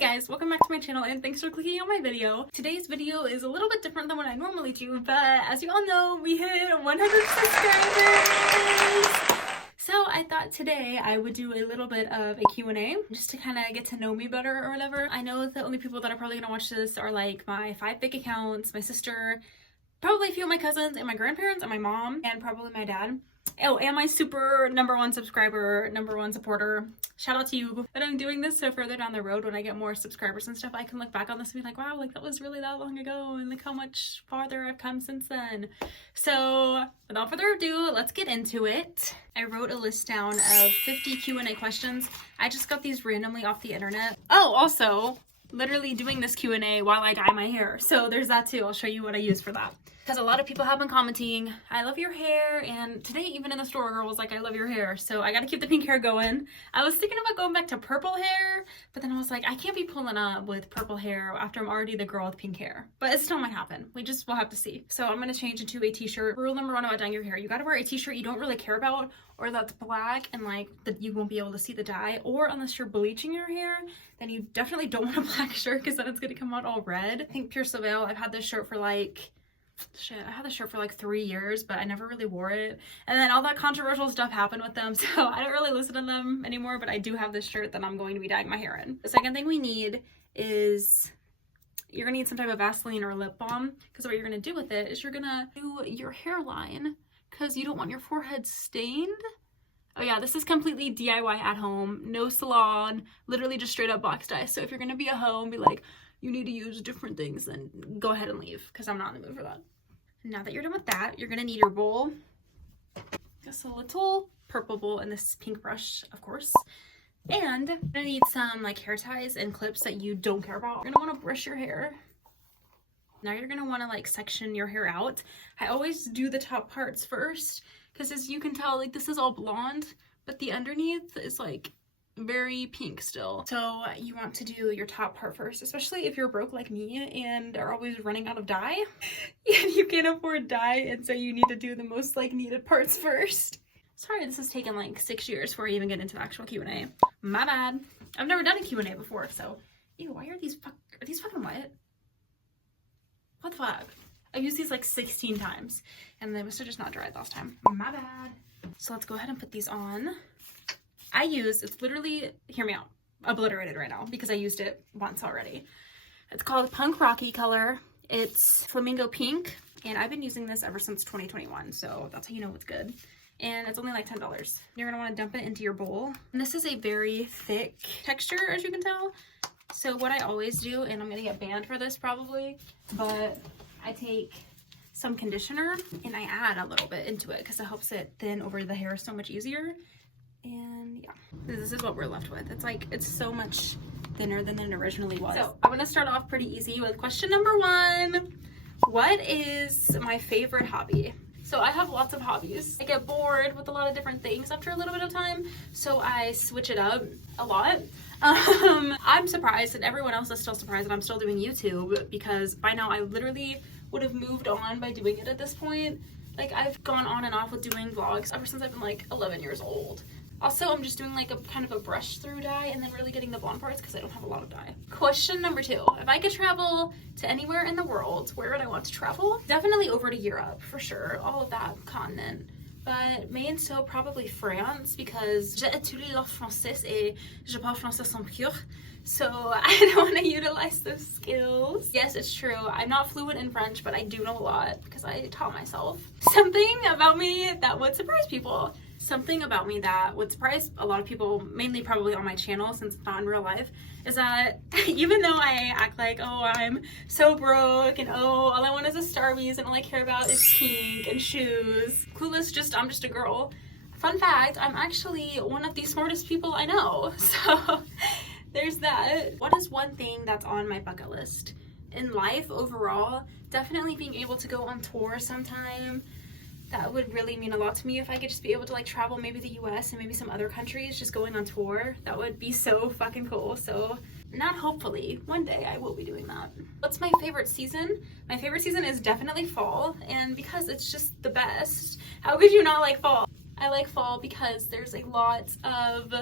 guys, welcome back to my channel and thanks for clicking on my video. Today's video is a little bit different than what I normally do, but as you all know, we hit 100 subscribers! So I thought today I would do a little bit of a Q&A just to kind of get to know me better or whatever. I know the only people that are probably gonna watch this are like my 5 big accounts, my sister, probably a few of my cousins and my grandparents and my mom and probably my dad. Oh, and my super #1 subscriber, #1 supporter. Shout out to you. But I'm doing this so further down the road when I get more subscribers and stuff, I can look back on this and be like, wow, like that was really that long ago and look how much farther I've come since then. So without further ado, let's get into it. I wrote a list down of 50 Q&A questions. I just got these randomly off the internet. Oh, also, literally doing this Q&A while I dye my hair. So there's that too. I'll show you what I use for that. Because a lot of people have been commenting, I love your hair, and today even in the store a girl was like, I love your hair, so I gotta keep the pink hair going. I was thinking about going back to purple hair, but then I was like, I can't be pulling up with purple hair after I'm already the girl with pink hair. But it still might happen. We'll have to see. So I'm gonna change into a t-shirt. Rule #1 about dyeing your hair, you gotta wear a t-shirt you don't really care about, or that's black and like that you won't be able to see the dye, or unless you're bleaching your hair, then you definitely don't want a black shirt because then it's gonna come out all red. I think Pure Sauvel, I've had this shirt for like, I had this shirt for like 3 years, but I never really wore it. And then all that controversial stuff happened with them, so I don't really listen to them anymore, but I do have this shirt that I'm going to be dyeing my hair in. The second thing we need is, you're gonna need some type of Vaseline or lip balm, because what you're gonna do with it is you're gonna do your hairline, because you don't want your forehead stained. Oh yeah, this is completely DIY at home, no salon, literally just straight up box dye. So if you're gonna be a hoe and be like, you need to use different things, then go ahead and leave, because I'm not in the mood for that. Now that you're done with that, you're gonna need your bowl. Just a little purple bowl and this pink brush, of course. And you're gonna need some like hair ties and clips that you don't care about. You're gonna wanna brush your hair. Now you're gonna wanna like section your hair out. I always do the top parts first, because as you can tell, like this is all blonde, but the underneath is like very pink still. So you want to do your top part first, especially if you're broke like me and are always running out of dye and you can't afford dye, and so you need to do the most like needed parts first. Sorry, this has taken like 6 years before I even get into actual Q&A. My bad. I've never done a Q&A before, so ew, why are these fucking wet? What the fuck? I've used these like 16 times and they must have just not dried last time. My bad. So let's go ahead and put these on. It's literally, hear me out, obliterated right now because I used it once already. It's called Punk Rocky color. It's flamingo pink, and I've been using this ever since 2021, so that's how you know it's good. And it's only like $10. You're gonna wanna dump it into your bowl. And this is a very thick texture, as you can tell. So what I always do, and I'm gonna get banned for this probably, but I take some conditioner and I add a little bit into it because it helps it thin over the hair so much easier. And yeah, this is what we're left with. It's so much thinner than it originally was. So I'm gonna start off pretty easy with question #1. What is my favorite hobby? So I have lots of hobbies. I get bored with a lot of different things after a little bit of time, so I switch it up a lot. I'm surprised, and everyone else is still surprised that I'm still doing YouTube, because by now I literally would have moved on by doing it at this point. Like, I've gone on and off with doing vlogs ever since I've been like 11 years old. Also, I'm just doing like a kind of a brush through dye and then really getting the blonde parts because I don't have a lot of dye. Question #2. If I could travel to anywhere in the world, where would I want to travel? Definitely over to Europe, for sure. All of that continent. But main so probably France, because j'ai étudié le français et je parle français sans pure. So I don't want to utilize those skills. Yes, it's true. I'm not fluent in French, but I do know a lot because I taught myself. Something about me that would surprise people. Something about me that would surprise a lot of people, mainly probably on my channel since it's not in real life, is that even though I act like, oh, I'm so broke and oh, all I want is a Starbies and all I care about is pink and shoes. Clueless, I'm just a girl. Fun fact, I'm actually one of the smartest people I know. So there's that. What is one thing that's on my bucket list? In life overall, definitely being able to go on tour sometime. That would really mean a lot to me if I could just be able to like travel maybe the US and maybe some other countries just going on tour. That would be so fucking cool. So not hopefully, one day I will be doing that. What's my favorite season? My favorite season is definitely fall, and because it's just the best. How could you not like fall? I like fall because there's a lot of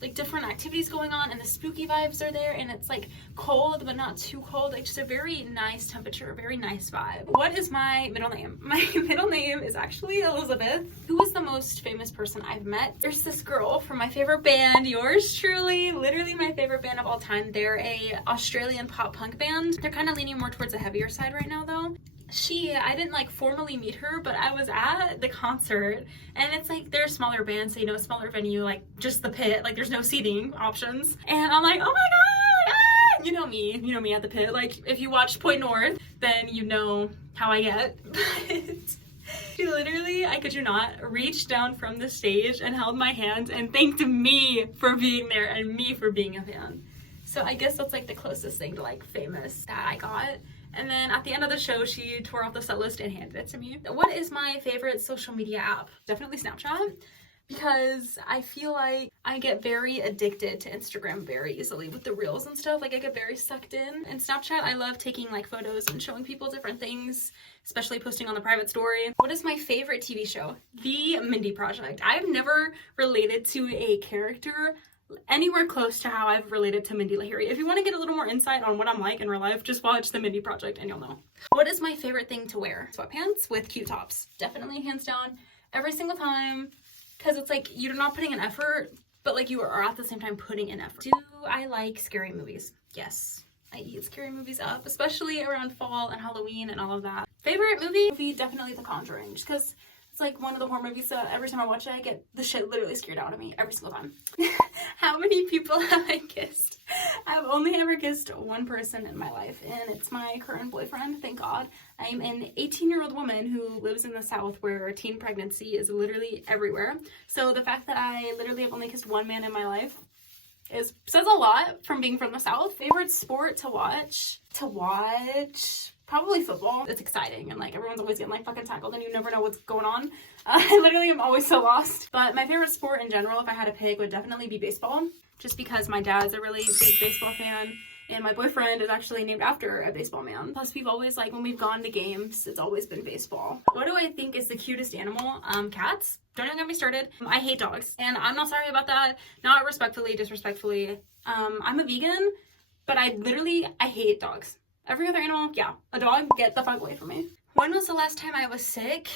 like different activities going on, and the spooky vibes are there, and it's like cold but not too cold. Like just a very nice temperature, very nice vibe. What is my middle name? My middle name is actually Elizabeth. Who is the most famous person I've met? There's this girl from my favorite band, yours truly, literally my favorite band of all time. They're a Australian pop punk band. They're kind of leaning more towards the heavier side right now though. I didn't like formally meet her, but I was at the concert, and it's like they're a smaller band, so you know, a smaller venue, like just the pit, like there's no seating options, and I'm like, oh my god, ah! You know me at the pit. Like if you watched Point North, then you know how I get. But she literally, I kid you not, reached down from the stage and held my hand and thanked me for being there and me for being a fan. So I guess that's like the closest thing to like famous that I got. And then at the end of the show, she tore off the set list and handed it to me. What is my favorite social media app? Definitely Snapchat, because I feel like I get very addicted to Instagram very easily with the reels and stuff. Like I get very sucked in. And Snapchat, I love taking like photos and showing people different things, especially posting on the private story. What is my favorite TV show? The Mindy Project. I've never related to a character anywhere close to how I've related to Mindy Lahiri. If you want to get a little more insight on what I'm like in real life, just watch the Mindy Project and you'll know. What is my favorite thing to wear? Sweatpants with cute tops. Definitely, hands down, every single time, because it's like you're not putting an effort, but like you are at the same time putting in effort. Do I like scary movies? Yes. I eat scary movies up, especially around fall and Halloween and all of that. Favorite movie? Definitely The Conjuring, just because it's like one of the horror movies that every time I watch it, I get the shit literally scared out of me every single time. How many people have I kissed? I've only ever kissed one person in my life, and it's my current boyfriend, thank God. I'm an 18-year-old woman who lives in the South where teen pregnancy is literally everywhere. So the fact that I literally have only kissed one man in my life says a lot from being from the South. Favorite sport to watch? Probably football. It's exciting and like everyone's always getting like fucking tackled and you never know what's going on. I literally am always so lost. But my favorite sport in general, if I had to pick, would definitely be baseball. Just because my dad's a really big baseball fan and my boyfriend is actually named after a baseball man. Plus we've always like, when we've gone to games, it's always been baseball. What do I think is the cutest animal? Cats. Don't even get me started. I hate dogs and I'm not sorry about that. Not respectfully, disrespectfully. I'm a vegan, but I hate dogs. Every other animal, yeah. A dog, get the fuck away from me. When was the last time I was sick?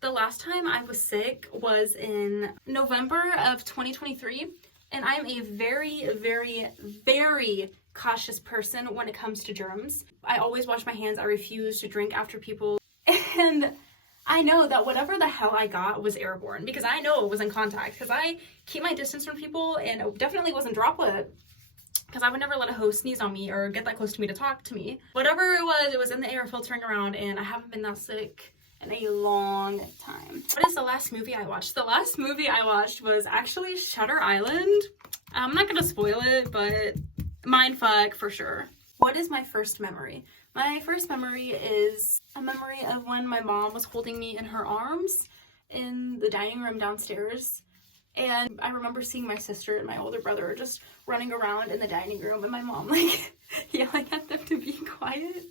The last time I was sick was in November of 2023. And I'm a very, very, very cautious person when it comes to germs. I always wash my hands. I refuse to drink after people. And I know that whatever the hell I got was airborne because I know it was in contact because I keep my distance from people and it definitely wasn't droplet. Because I would never let a host sneeze on me or get that close to me to talk to me. Whatever it was in the air filtering around and I haven't been that sick in a long time. What is the last movie I watched? The last movie I watched was actually Shutter Island. I'm not gonna spoil it, but mindfuck for sure. What is my first memory? My first memory is a memory of when my mom was holding me in her arms in the dining room downstairs. And I remember seeing my sister and my older brother just running around in the dining room and my mom like yelling at them to be quiet.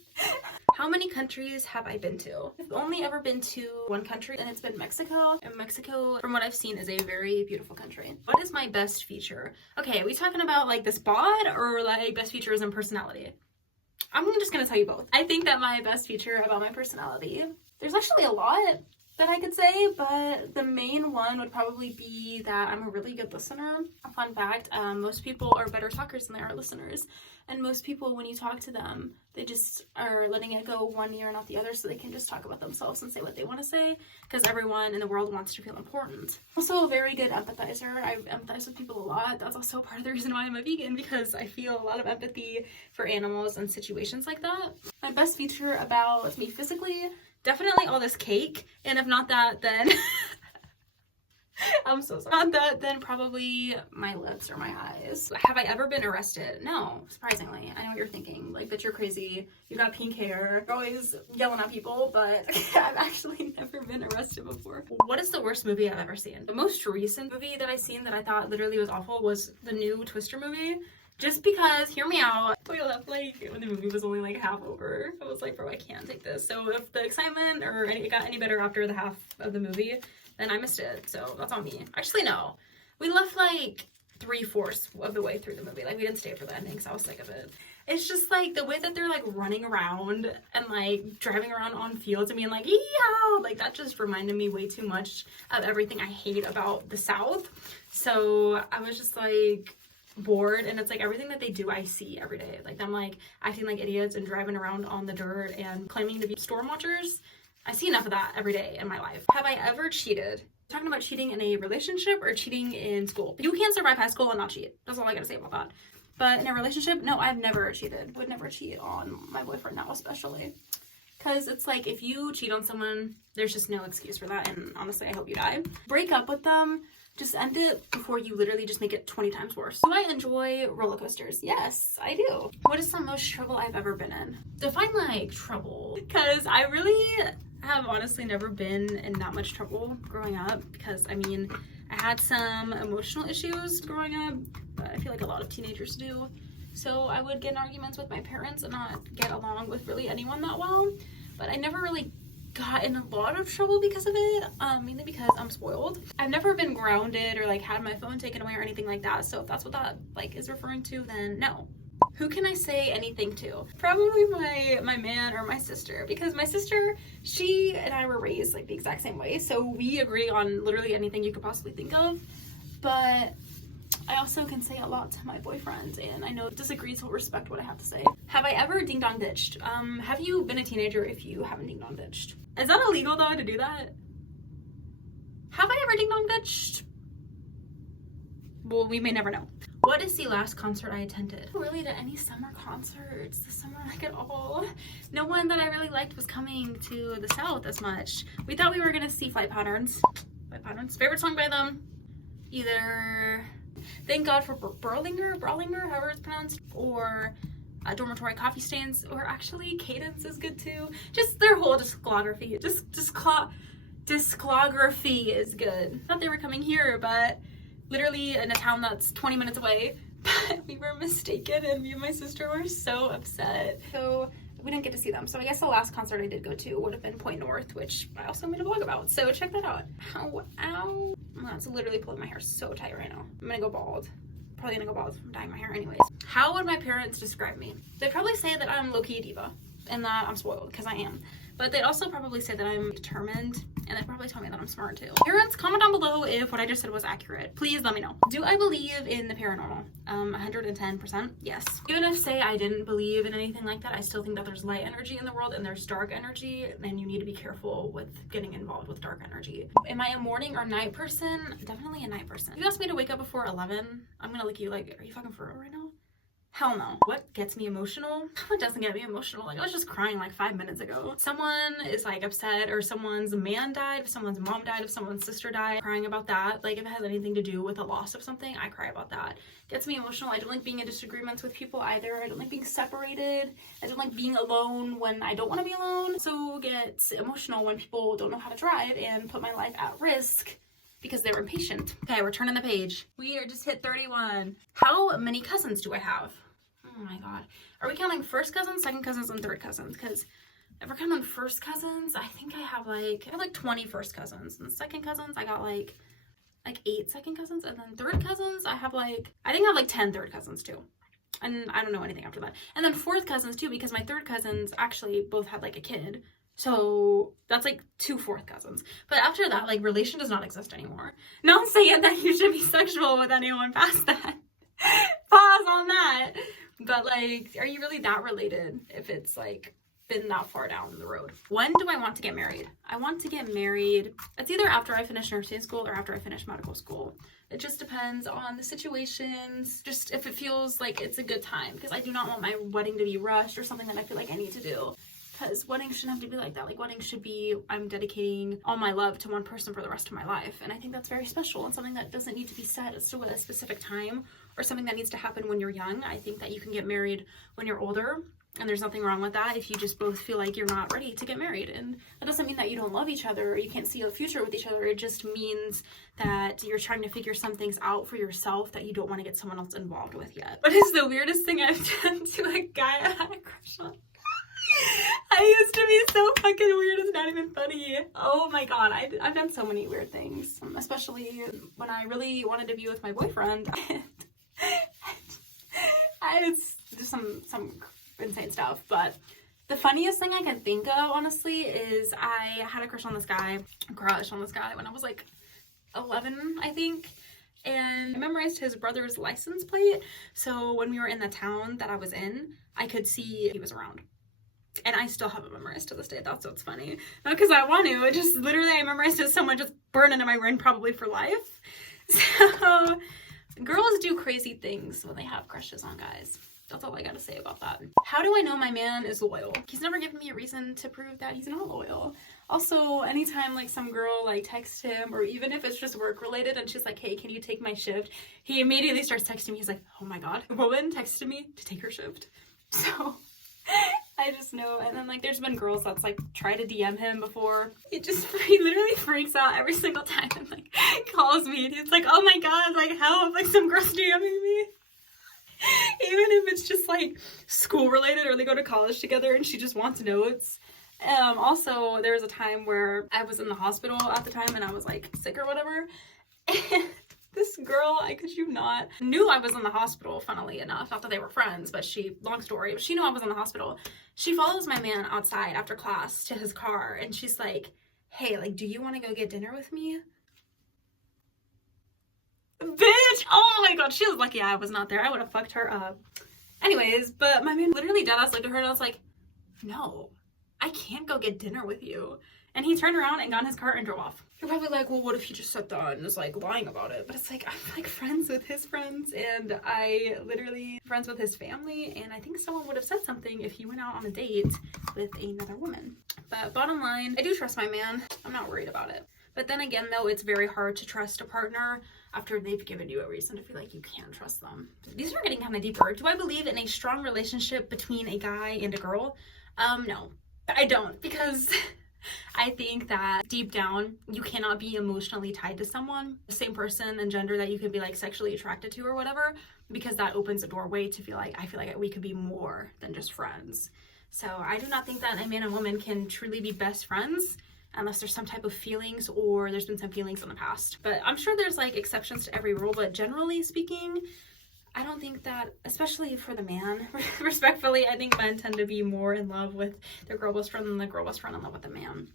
How many countries have I been to? I've only ever been to one country and it's been Mexico. And Mexico, from what I've seen, is a very beautiful country. What is my best feature? Okay, are we talking about like the spot or like best features and personality? I'm just gonna tell you both. I think that my best feature about my personality, there's actually a lot that I could say, but the main one would probably be that I'm a really good listener. A fun fact, most people are better talkers than they are listeners. And most people, when you talk to them, they just are letting it go one ear and out the other so they can just talk about themselves and say what they want to say because everyone in the world wants to feel important. Also a very good empathizer. I empathize with people a lot. That's also part of the reason why I'm a vegan because I feel a lot of empathy for animals and situations like that. My best feature about me physically, definitely all this cake, and if not that, then I'm so sorry. Not that, then probably my lips or my eyes. Have I ever been arrested? No, surprisingly. I know what you're thinking, like, bitch, you're crazy. You got pink hair. You're always yelling at people, but I've actually never been arrested before. What is the worst movie I've ever seen? The most recent movie that I've seen that I thought literally was awful was the new Twister movie. Just because, hear me out, I left like when the movie was only like half over. I was like, bro, I can't take this. So if the excitement or it got any better after the half of the movie, then I missed it. So that's on me. Actually, no. We left like 3/4 of the way through the movie. Like, we didn't stay for the ending, so I was sick of it. It's just like the way that they're like running around and like driving around on fields and being like, yeah, like that just reminded me way too much of everything I hate about the South. So I was just like bored, and it's like everything that they do I see every day. Like them like acting like idiots and driving around on the dirt and claiming to be storm watchers. I see enough of that every day in my life. Have I ever cheated? Talking about cheating in a relationship or cheating in school. You can't survive high school and not cheat. That's all I gotta say about that. But in a relationship, no, I've never cheated. I would never cheat on my boyfriend now, especially. Because it's like, if you cheat on someone, there's just no excuse for that. And honestly, I hope you die. Break up with them. Just end it before you literally just make it 20 times worse. Do I enjoy roller coasters? Yes, I do. What is the most trouble I've ever been in? Define like trouble. Because I really have honestly never been in that much trouble growing up. Because I mean, I had some emotional issues growing up, but I feel like a lot of teenagers do. So I would get in arguments with my parents and not get along with really anyone that well. But I never really got in a lot of trouble because of it, mainly because I'm spoiled. I've never been grounded or like had my phone taken away or anything like that. So if that's what that like is referring to, then no. Who can I say anything to? Probably my man or my sister, because my sister, she and I were raised like the exact same way, so we agree on literally anything you could possibly think of. But I also can say a lot to my boyfriend, and I know disagrees will respect what I have to say. Have I ever ding dong ditched? Have you been a teenager if you haven't ding dong ditched? Is that illegal though to do that? Have I ever ding dong ditched? Well, we may never know. What is the last concert I attended? Not really to any summer concerts this summer, like at all. No one that I really liked was coming to the South as much. We thought we were gonna see Flight Patterns. Flight Patterns. Favorite song by them? Either Thank God for Brawlinger, however it's pronounced, or Dormitory Coffee Stains, or actually Cadence is good too. Just their whole discography. Discography is good. Thought they were coming here, but literally in a town that's 20 minutes away, but we were mistaken and me and my sister were so upset. So we didn't get to see them. So I guess the last concert I did go to would have been Point North, which I also made a vlog about. So check that out. Ow, ow. That's literally pulling my hair so tight right now. I'm gonna go bald. Probably gonna go bald from dyeing my hair anyways. How would my parents describe me? They'd probably say that I'm low-key a diva and that I'm spoiled, because I am. But they'd also probably say that I'm determined, and they'd probably tell me that I'm smart too. Parents, comment down below if what I just said was accurate. Please let me know. Do I believe in the paranormal? 110%, yes. Even if, say, I didn't believe in anything like that, I still think that there's light energy in the world and there's dark energy, and you need to be careful with getting involved with dark energy. Am I a morning or night person? Definitely a night person. If you ask me to wake up before 11, I'm gonna look at you like, are you fucking for real right now? Hell no. What gets me emotional? What doesn't get me emotional? Like, I was just crying like 5 minutes ago. Someone is like upset, or someone's man died, if someone's mom died, if someone's sister died, crying about that. Like, if it has anything to do with the loss of something, I cry about that. Gets me emotional. I don't like being in disagreements with people either. I don't like being separated. I don't like being alone when I don't want to be alone. So get emotional when people don't know how to drive and put my life at risk because they were impatient. Okay, we're turning the page. We are just hit 31. How many cousins do I have? Oh my god. Are we counting first cousins, second cousins, and third cousins? Because if we're counting first cousins, I think I have like 20 first cousins. And second cousins, I got like 8 second cousins. And then third cousins, I think I have like 10 third cousins too. And I don't know anything after that. And then fourth cousins too, because my third cousins actually both had like a kid. So that's like 2 fourth cousins. But after that, like, relation does not exist anymore. Not saying that you should be sexual with anyone past that. Pause on that. But like, are you really that related if it's like been that far down the road? When do I want to get married? I want to get married. It's either after I finish nursing school or after I finish medical school. It just depends on the situations, just if it feels like it's a good time, because I do not want my wedding to be rushed or something that I feel like I need to do. Because weddings shouldn't have to be like that. Like, weddings should be, I'm dedicating all my love to one person for the rest of my life. And I think that's very special and something that doesn't need to be set as to a specific time or something that needs to happen when you're young. I think that you can get married when you're older, and there's nothing wrong with that if you just both feel like you're not ready to get married. And that doesn't mean that you don't love each other or you can't see a future with each other. It just means that you're trying to figure some things out for yourself that you don't want to get someone else involved with yet. What is the weirdest thing I've done to a guy I had a crush on? I used to be so fucking weird, it's not not even funny. Oh my god, I've done so many weird things, especially when I really wanted to be with my boyfriend. It's just some insane stuff, but the funniest thing I can think of, honestly, is I had a crush on this guy when I was like 11, I think. And I memorized his brother's license plate, so when we were in the town that I was in, I could see he was around. And I still have it memorized to this day. That's what's funny. Not because I want to, it just literally I memorized it so much it's burned into my brain probably for life. So girls do crazy things when they have crushes on guys. That's all I gotta say about that. How do I know my man is loyal? He's never given me a reason to prove that he's not loyal. Also, anytime like some girl like texts him, or even if it's just work related and she's like, hey, can you take my shift? He immediately starts texting me. He's like, oh my god, a woman texted me to take her shift. So I just know. And then like there's been girls that's like try to DM him before. He literally freaks out every single time and like calls me and he's like, oh my god, like help, like some girl's DMing me. Even if it's just like school related or they go to college together and she just wants notes. Also, there was a time where I was in the hospital at the time and I was like sick or whatever. And this girl, I kid you not, knew I was in the hospital, funnily enough. Not that they were friends, but long story, but she knew I was in the hospital. She follows my man outside after class to his car and she's like, hey, like, do you want to go get dinner with me? Bitch! Oh my god, she was lucky I was not there. I would have fucked her up. Anyways, but my man literally deadass looked at her and I was like, no, I can't go get dinner with you. And he turned around and got in his car and drove off. You're probably like, well, what if he just said that and is like lying about it? But it's like, I'm like friends with his friends and I literally friends with his family. And I think someone would have said something if he went out on a date with another woman. But bottom line, I do trust my man. I'm not worried about it. But then again, though, it's very hard to trust a partner after they've given you a reason to feel like you can't trust them. These are getting kind of deeper. Do I believe in a strong relationship between a guy and a girl? No, I don't, because I think that deep down, you cannot be emotionally tied to someone, the same person and gender that you could be like sexually attracted to or whatever, because that opens a doorway to feel like, I feel like we could be more than just friends. So I do not think that a man and woman can truly be best friends unless there's some type of feelings or there's been some feelings in the past. But I'm sure there's like exceptions to every rule, but generally speaking, I don't think that, especially for the man, respectfully, I think men tend to be more in love with their girl best friend than the girl best friend in love with the man.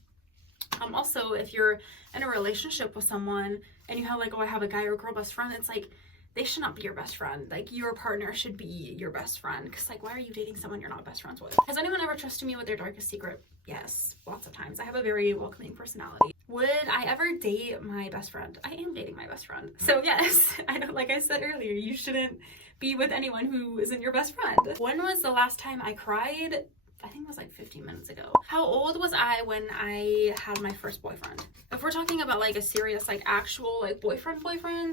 Also, if you're in a relationship with someone and you have like, oh, I have a guy or a girl best friend, it's like, they should not be your best friend. Like, your partner should be your best friend. Because, like, why are you dating someone you're not best friends with? Has anyone ever trusted me with their darkest secret? Yes, lots of times. I have a very welcoming personality. Would I ever date my best friend? I am dating my best friend. So, yes, I know, like I said earlier, you shouldn't be with anyone who isn't your best friend. When was the last time I cried? I think it was like 15 minutes ago. How old was I when I had my first boyfriend? If we're talking about like a serious, like actual like boyfriend,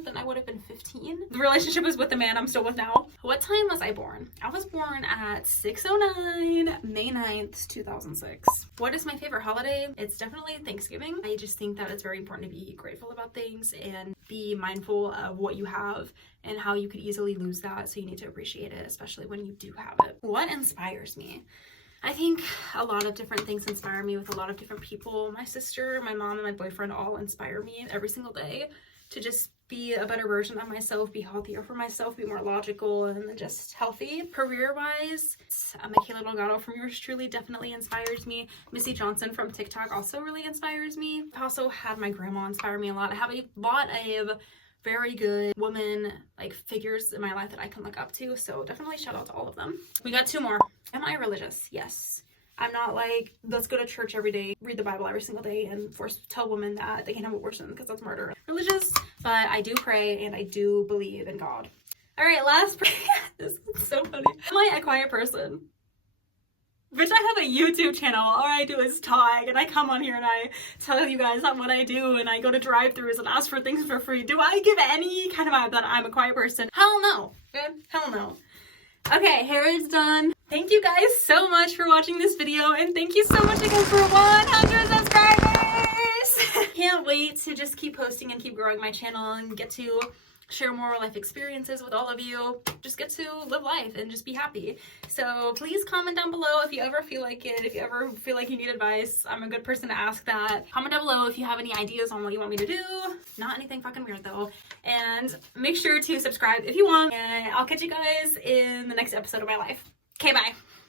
then I would have been 15. The relationship is with the man I'm still with now. What time was I born? I was born at 6:09, May 9th, 2006. What is my favorite holiday? It's definitely Thanksgiving. I just think that it's very important to be grateful about things and be mindful of what you have and how you could easily lose that. So you need to appreciate it, especially when you do have it. What inspires me? I think a lot of different things inspire me with a lot of different people. My sister, my mom, and my boyfriend all inspire me every single day to just be a better version of myself, be healthier for myself, be more logical, and then just healthy. Career-wise, Michaela Delgado from yours truly definitely inspires me. Missy Johnson from TikTok also really inspires me. I also had my grandma inspire me a lot. I have a lot of very good woman like figures in my life that I can look up to, so definitely shout out to all of them. We got two more. Am I religious? Yes. I'm not like, let's go to church every day, read the Bible every single day, and tell women that they can't have abortion because that's murder. Religious, but I do pray and I do believe in God. All right, last this is so funny. Am I a quiet person? Bitch, I have a YouTube channel. All I do is talk, and I come on here and I tell you guys what I do, and I go to drive-thrus and ask for things for free. Do I give any kind of vibe that I'm a quiet person? Hell no. Good? Hell no. Okay, hair is done. Thank you guys so much for watching this video, and thank you so much again for 100 subscribers. Can't wait to just keep posting and keep growing my channel and get to share more life experiences with all of you, just get to live life and just be happy. So please comment down below if you ever feel like it, if you ever feel like you need advice. I'm a good person to ask that. Comment down below if you have any ideas on what you want me to do. Not anything fucking weird though. And make sure to subscribe if you want, and I'll catch you guys in the next episode of my life. Okay, bye.